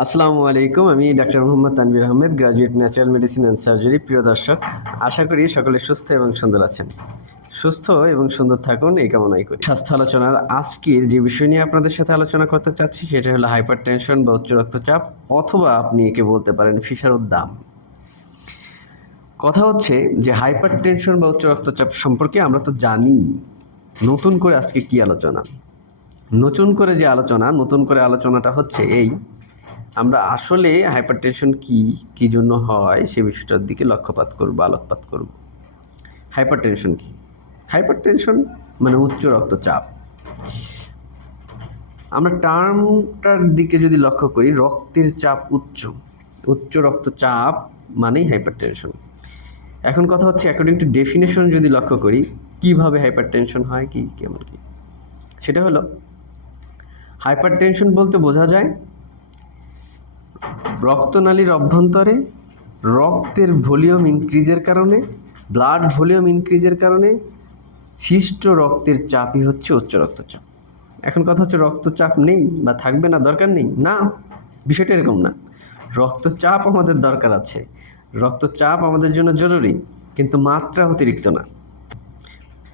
আসসালামু আলাইকুম। আমি doctor Mohammad Tanvir Ahmed, graduate natural medicine and surgery. প্রিয় দর্শক, আশা করি সকলে সুস্থ এবং সুন্দর আছেন। সুস্থ এবং সুন্দর থাকুন এই কামনাই করি। স্বাস্থ্য আলোচনার আজকের যে বিষয় নিয়ে আপনাদের সাথে আলোচনা করতে চাচ্ছি সেটা হলো হাইপার টেনশন বা উচ্চ রক্তচাপ, অথবা আপনি একে বলতে পারেন ফিশারোর দাম। কথা হচ্ছে যে হাইপার টেনশন বা উচ্চ রক্তচাপ সম্পর্কে আমরা তো জানি। নতুন করে আজকে কি আলোচনা? নতুন করে আলোচনাটা হচ্ছে এই, আমরা আসলে হাইপারটেনশন কি জন্য হয় সে বিষয়টার দিকে আলোকপাত করব। হাইপারটেনশন কি? হাইপারটেনশন মানে উচ্চ রক্তচাপ। আমরা টার্মটার দিকে যদি লক্ষ্য করি, রক্তের চাপ উচ্চ রক্তচাপ মানেই হাইপারটেনশন। এখন কথা হচ্ছে অ্যাকর্ডিং টু ডেফিনেশন যদি লক্ষ্য করি কিভাবে হাইপারটেনশন হয়, কেমন কি, সেটা হলো হাইপারটেনশন বলতে বোঝা যায় রক্তনালীর অভ্যন্তরে রক্তের ভলিউম ইনক্রিজের কারণে, ব্লাড ভলিউম ইনক্রিজের কারণে সৃষ্ট রক্তের চাপই হচ্ছে উচ্চ রক্তচাপ। এখন কথা হচ্ছে রক্তচাপ নেই বা থাকবে না, দরকার নেই না, বিষয়টা এরকম না। রক্তচাপ আমাদের দরকার আছে, রক্তচাপ আমাদের জন্য জরুরি, কিন্তু মাত্রা অতিরিক্ত না,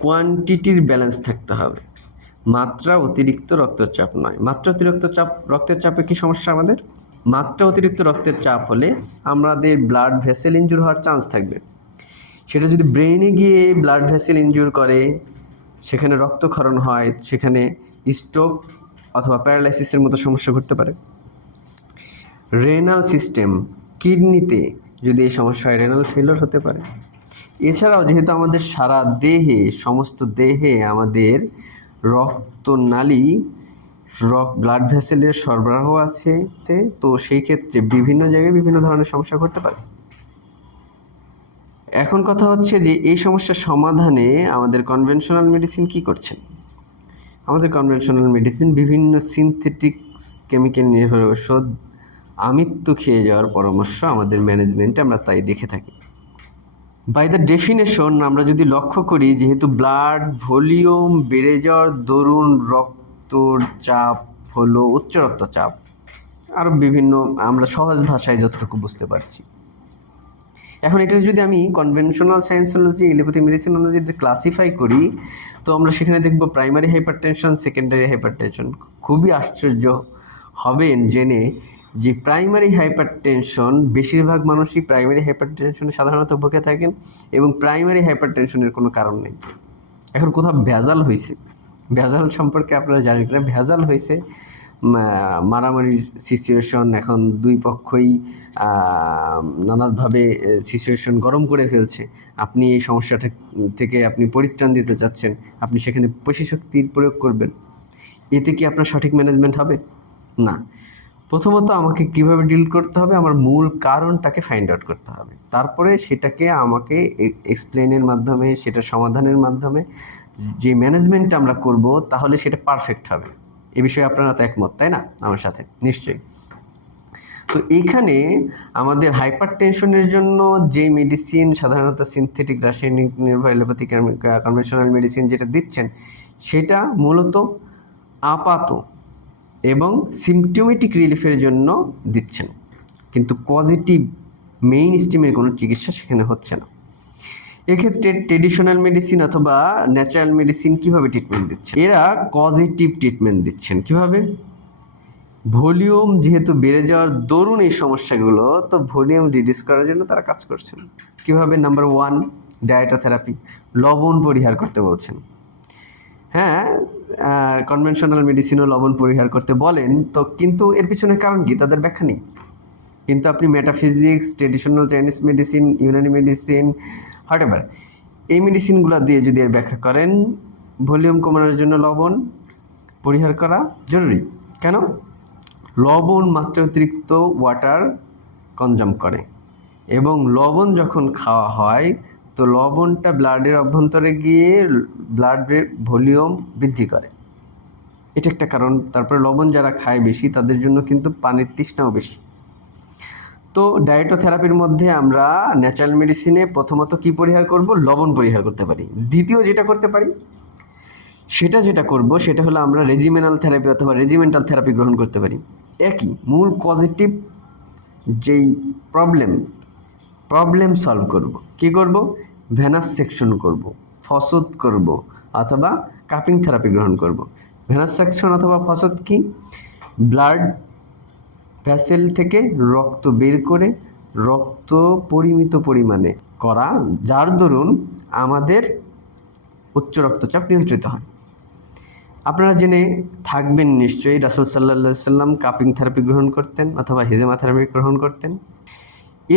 কোয়ান্টিটির ব্যালেন্স থাকতে হবে। মাত্রা অতিরিক্ত রক্তচাপ নয়। মাত্রা অতিরিক্ত রক্তের চাপে কি সমস্যা আমাদের? মাত্রা অতিরিক্ত রক্তের চাপ হলে আমাদের ব্লাড ভেসেল ইনজুর হওয়ার চান্স থাকবে। সেটা যদি ব্রেনে গিয়ে ব্লাড ভেসেল ইনজুর করে, সেখানে রক্তক্ষরণ হয়, সেখানে স্ট্রোক অথবা প্যারালাইসিসের মতো সমস্যা ঘটতে পারে। রেনাল সিস্টেম, কিডনিতে যদি এই সমস্যা হয়, রেনাল ফেলিওর হতে পারে। এছাড়াও যেহেতু আমাদের সারা দেহে, সমস্ত দেহে আমাদের রক্তনালী, ব্লাড ভেসেলের সরবরাহ আছে, তো সেই ক্ষেত্রে বিভিন্ন জায়গায় বিভিন্ন ধরনের সমস্যা ঘটতে পারে। এখন কথা হচ্ছে যে এই সমস্যার সমাধানে আমাদের কনভেনশনাল মেডিসিন কি করছেন? আমাদের কনভেনশনাল মেডিসিন বিভিন্ন সিনথেটিক কেমিক্যাল নির্ভর ওষুধ আমৃত্যু খেয়ে যাওয়ার পরামর্শ আমাদের ম্যানেজমেন্টে আমরা তাই দেখে থাকি। বাই দ্য ডেফিনেশন আমরা যদি লক্ষ্য করি, যেহেতু ব্লাড ভলিউম বেড়ে যাওয়ার দরুন রক্তর চাপ হলো উচ্চ রক্তচাপ, আরও বিভিন্ন আমরা সহজ ভাষায় যতটুকু বুঝতে পারছি। এখন এটা যদি আমি কনভেনশনাল সায়েন্স অনুযায়ী, এলোপ্যাথি মেডিসিন অনুযায়ী ক্লাসিফাই করি, তো আমরা সেখানে দেখব প্রাইমারি হাইপারটেনশন, সেকেন্ডারি হাইপারটেনশন। খুবই আশ্চর্য হবেন জেনে যে প্রাইমারি হাইপারটেনশন, বেশিরভাগ মানুষই প্রাইমারি হাইপারটেনশনে সাধারণত ভুগে থাকেন এবং প্রাইমারি হাইপারটেনশনের কোনো কারণ নেই। এখন কোথাও ভেজাল হয়েছে, ভেজাল সম্পর্কে আপনারা জানেন কিনা? ভেজাল হয়েছে, মারামারির সিচুয়েশন, এখন দুই পক্ষই নানাভাবে সিচুয়েশন গরম করে ফেলছে। আপনি এই সমস্যাটা থেকে আপনি পরিত্রাণ দিতে চাচ্ছেন, আপনি সেখানে পেশিশক্তির প্রয়োগ করবেন, এতে কি আপনার সঠিক ম্যানেজমেন্ট হবে? না। প্রথমত আমাকে কিভাবে ডিল করতে হবে, আমার মূল কারণটাকে ফাইন্ড আউট করতে হবে, তারপরে সেটাকে আমাকে এক্সপ্লেনের মাধ্যমে, সেটা সমাধানের মাধ্যমে যে ম্যানেজমেন্টটা আমরা করব, তাহলে সেটা পারফেক্ট হবে। এ বিষয়ে আপনারা তো একমত, তাই না আমার সাথে? নিশ্চয়ই। তো এইখানে আমাদের হাইপার টেনশনের জন্য যে মেডিসিন সাধারণত সিনথেটিক, রাসায়নিক নির্ভর এলোপ্যাথিক কনভেনশনাল মেডিসিন যেটা দিচ্ছেন, সেটা মূলত আপাত এবং সিমটোমেটিক রিলিফের জন্য দিচ্ছেন, কিন্তু পজিটিভ মেইন স্ট্রিমের কোনো চিকিৎসা সেখানে হচ্ছে না। এক্ষেত্রে ট্রেডিশনাল মেডিসিন অথবা ন্যাচারাল মেডিসিন কীভাবে ট্রিটমেন্ট দিচ্ছে? এরা পজিটিভ ট্রিটমেন্ট দিচ্ছেন। কীভাবে? ভলিউম যেহেতু বেড়ে যাওয়ার দরুন এই সমস্যাগুলো, তো ভলিউম রিডিউস করার জন্য তারা কাজ করছেন। কীভাবে? নাম্বার 1, ডায়েটোথেরাপি, লবণ পরিহার করতে বলছেন। হ্যাঁ, কনভেনশনাল মেডিসিনও লবণ পরিহার করতে বলেন, তো কিন্তু এর পিছনের কারণ কি? তাদের ব্যাখ্যা নেই। কিন্তু আপনি metaphysics, traditional Chinese medicine, Unani medicine, whatever, এই মেডিসিনগুলো দিয়ে যদি এর ব্যাখ্যা করেন, ভলিউম কমানোর জন্য লবণ পরিহার করা জরুরি। কেন? লবণ মাত্রা অতিরিক্ত ওয়াটার কনজাম করে, এবং লবণ যখন খাওয়া হয়, তো লবণটা ব্লাডের অভ্যন্তরে গিয়ে ব্লাডের ভলিউম বৃদ্ধি করে, এটা একটা কারণ। তারপরে লবণ যারা খায় বেশি, তাদের জন্য কিন্তু পানির তৃষ্ণাও বেশি। তো ডায়েটোথেরাপির মধ্যে আমরা ন্যাচারাল মেডিসিনে প্রথমত কি পরিহার করব? লবণ পরিহার করতে পারি। দ্বিতীয় যেটা করতে পারি, সেটা হলো আমরা রেজিমেনাল থেরাপি অথবা রেজিমেন্টাল থেরাপি গ্রহণ করতে পারি। একই মূল পজিটিভ যেই প্রবলেম সলভ করব। কি করব? ভেনাস সেকশন করব, ফসদ করব, অথবা কাপিং থেরাপি গ্রহণ করব। ভেনাস সেকশন অথবা ফসদ কি? ব্লাড ভ্যাসেল থেকে রক্ত বের করে রক্ত পরিমিত পরিমাণে করা, যার দরুন আমাদের উচ্চ রক্তচাপ নিয়ন্ত্রিত হয়। আপনারা জেনে থাকবেন নিশ্চয়ই রাসূল সাল্লাল্লাহু আলাইহি সাল্লাম কাপিং থেরাপি গ্রহণ করতেন অথবা হেজেমা থেরাপি গ্রহণ করতেন।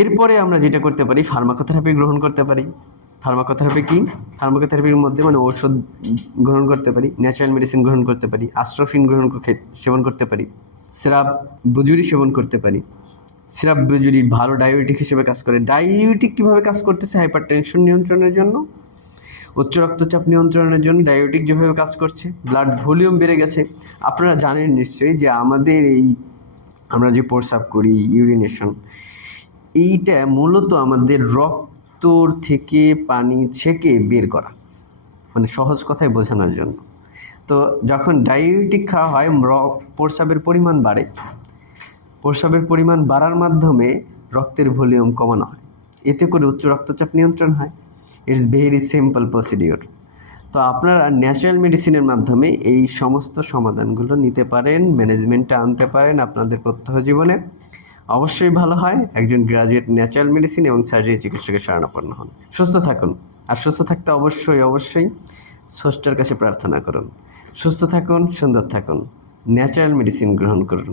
এরপরে আমরা যেটা করতে পারি, ফার্মাকোথেরাপি গ্রহণ করতে পারি। ফার্মাকোথেরাপি কি? ফার্মাকোথেরাপির মধ্যে মানে ঔষধ গ্রহণ করতে পারি, ন্যাচারাল মেডিসিন গ্রহণ করতে পারি, আস্ট্রোফিন সেবন করতে পারি, সিরাপ বুজুরি সেবন করতে পারি। সিরাপ বুজুরি ভালো ডায়াবেটিক হিসেবে কাজ করে। ডায়াবেটিক কীভাবে কাজ করতেছে? হাইপারটেনশন নিয়ন্ত্রণের জন্য, উচ্চ রক্তচাপ নিয়ন্ত্রণের জন্য ডায়াবেটিক যেভাবে কাজ করছে, ব্লাড ভলিউম বেড়ে গেছে। আপনারা জানেন নিশ্চয়ই যে আমাদের আমরা যে প্রস্রাব করি, ইউরিনেশন, এইটা মূলত আমাদের রক্তর থেকে পানি ছেঁকে বের করা, মানে সহজ কথায় বোঝানোর জন্য। তো যখন ডায়াবেটিক খাওয়া হয়, প্রস্রাবের পরিমাণ বাড়ে। প্রস্রাবের পরিমাণ বাড়ার মাধ্যমে রক্তের ভলিউম কমানো হয়, এতে করে উচ্চ রক্তচাপ নিয়ন্ত্রণ হয়। It's very simple procedure. তো আপনারা ন্যাচারাল মেডিসিনের মাধ্যমে এই সমস্ত সমাধানগুলো নিতে পারেন, ম্যানেজমেন্টটা আনতে পারেন আপনাদের প্রত্যহ জীবনে। অবশ্যই ভালো হয়। একজন গ্রাজুয়েট ন্যাচারাল মেডিসিন এবং সার্জারি চিকিৎসকের শরণাপন্ন হন। সুস্থ থাকুন। আর সুস্থ থাকতে অবশ্যই স্রষ্টার কাছে প্রার্থনা করুন। সুস্থ থাকুন, সুন্দর থাকুন, ন্যাচারাল মেডিসিন গ্রহণ করুন,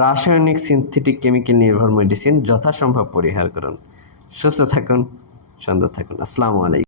রাসায়নিক সিনথেটিক কেমিক্যাল নির্ভর মেডিসিন যথাসম্ভব পরিহার করুন। সুস্থ থাকুন, সুন্দর থাকুন। আসসালামু আলাইকুম।